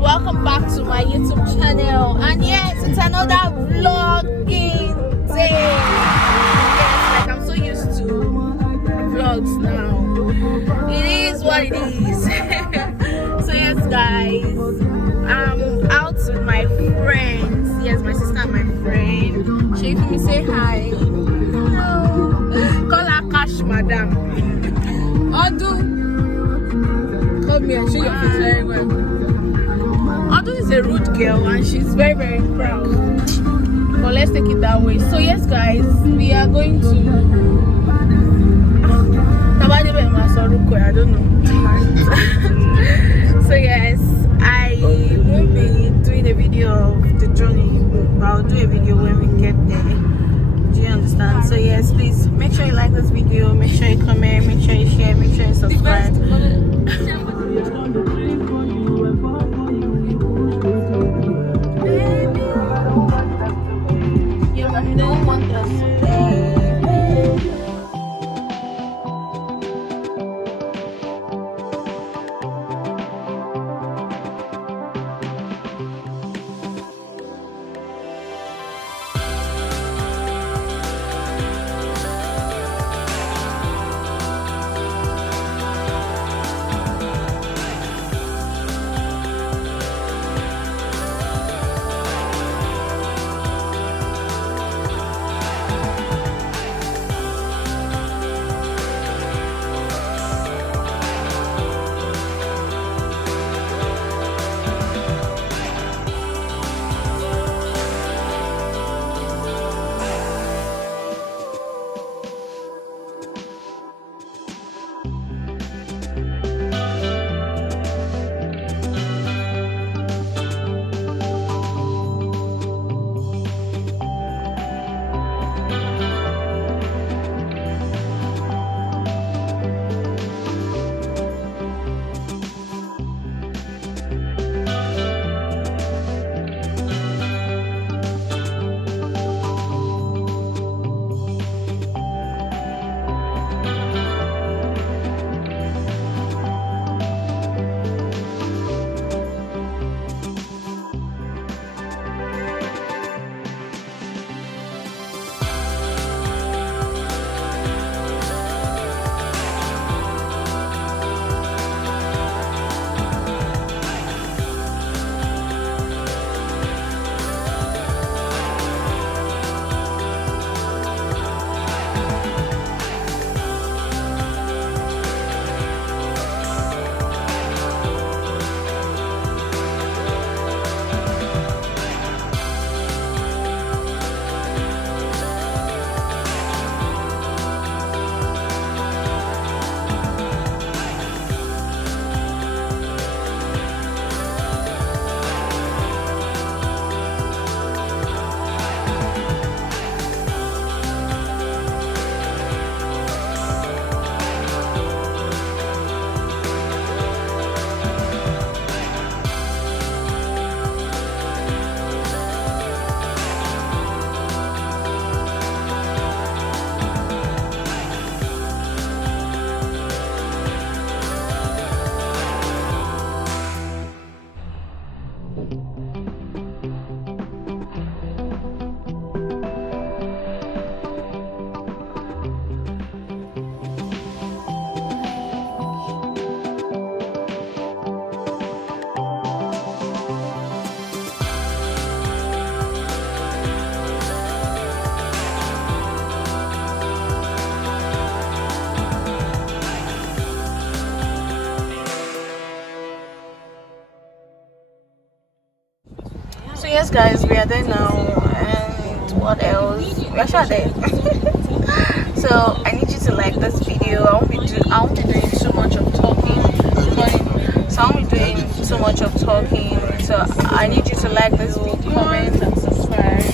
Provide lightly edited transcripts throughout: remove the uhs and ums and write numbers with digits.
welcome back to my YouTube channel, and yes, it's another vlogging day. Yes, like I'm so used to vlogs now. It is what it is. So yes guys, I'm out with my friends. Yes, my sister and my friend. She let me say hi. Hello. Call her Cash Madam. Odu, come here, show your face very well. Odu is a rude girl and she's very proud. But let's take it that way. So yes guys, we are going to I don't know. So yes, I won't be doing a video of the journey, but I'll do a video when we get there. Do you understand? So yes, please make sure you like this video, make sure you comment, make sure you share, make sure you subscribe. So yes guys, we are there now, and what else? We are sure there. So I need you to like this video. I won't be doing so much of talking. So I won't be doing so much of talking. So I need you to like this video, comment and subscribe.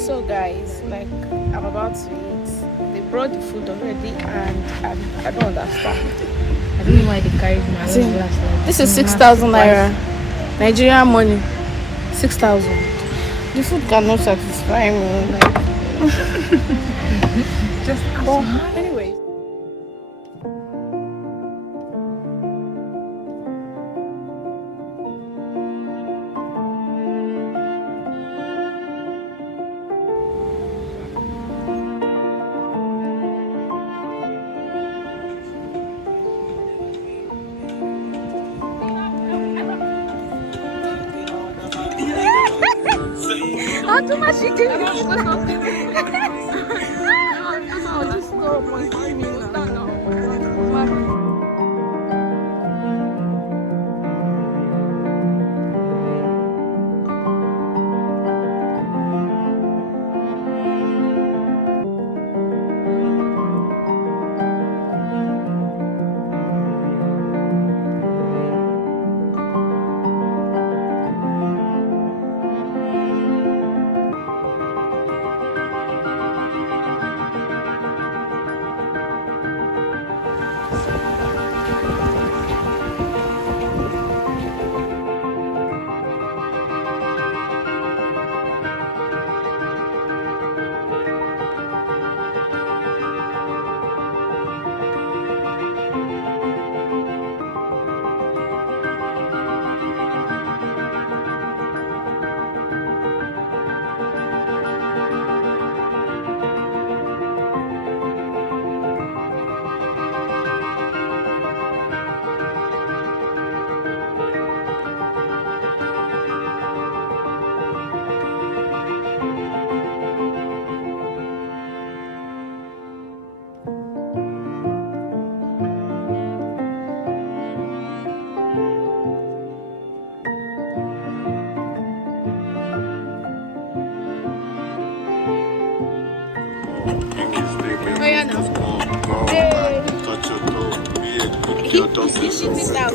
So guys, like I'm about to eat. They brought the food already and I don't understand. I don't know why they carried my own glass like This is 6,000 naira. Nigerian money. 6,000. The food cannot satisfy me. Like just anyways. How too much you can Oh yeah, now. He shit it out.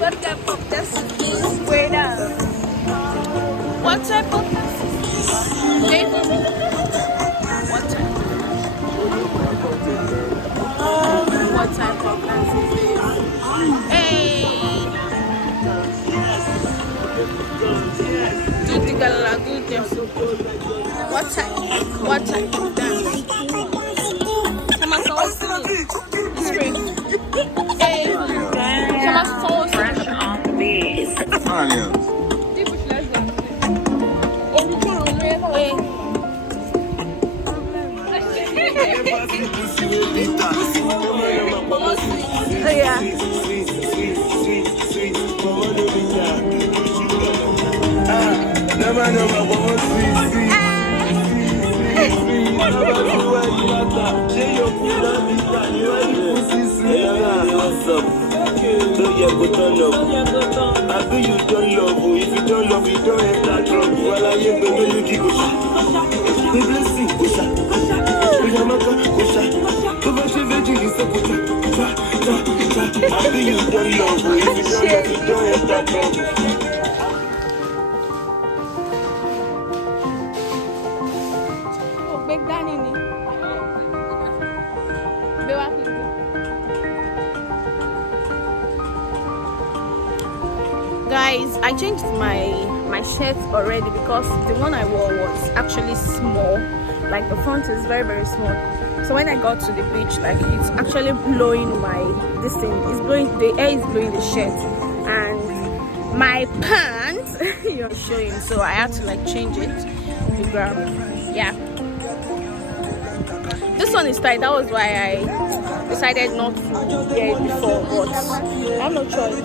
What type of test is squared up? What type of test is this? What type? What type of test is this? Hey! Do the galala, do the what type? What type of dance? Come on, someone sing it. Scream. Hey! Come on, someone sing it. Oh yeah. I do you don't love, if you don't love, you don't enter trouble. While I am baby, you keep the blessing, Kusha. I do you don't love, if you don't love, you don't enter trouble. Big Danny ni. Bewa kiri. Guys, I changed my shirt already because the one I wore was actually small. Like the front is very very small. So when I got to the beach, like it's actually blowing this thing. It's blowing, the air is blowing the shirt and my pants you're showing. So I had to like change it. The grab. Yeah. This one is tight. That was why I decided not to wear it before, but I have no choice.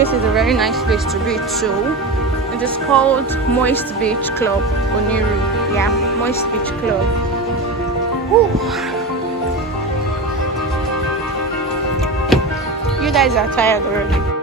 place is a very nice place to be too. It is called Moist Beach Club, Oniru. Yeah, Moist Beach Club. Whew. You guys are tired already.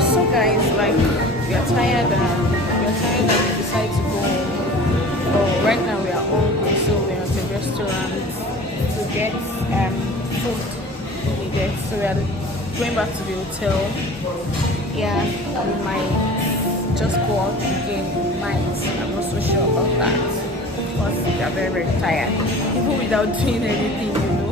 So guys, like you're tired and you decide to go home. Oh, right now we are hungry, so we're at a restaurant to get food. So we are going back to the hotel. Yeah, we might just go out again. We might. I'm not so sure about that because we are very, very tired. Even without doing anything,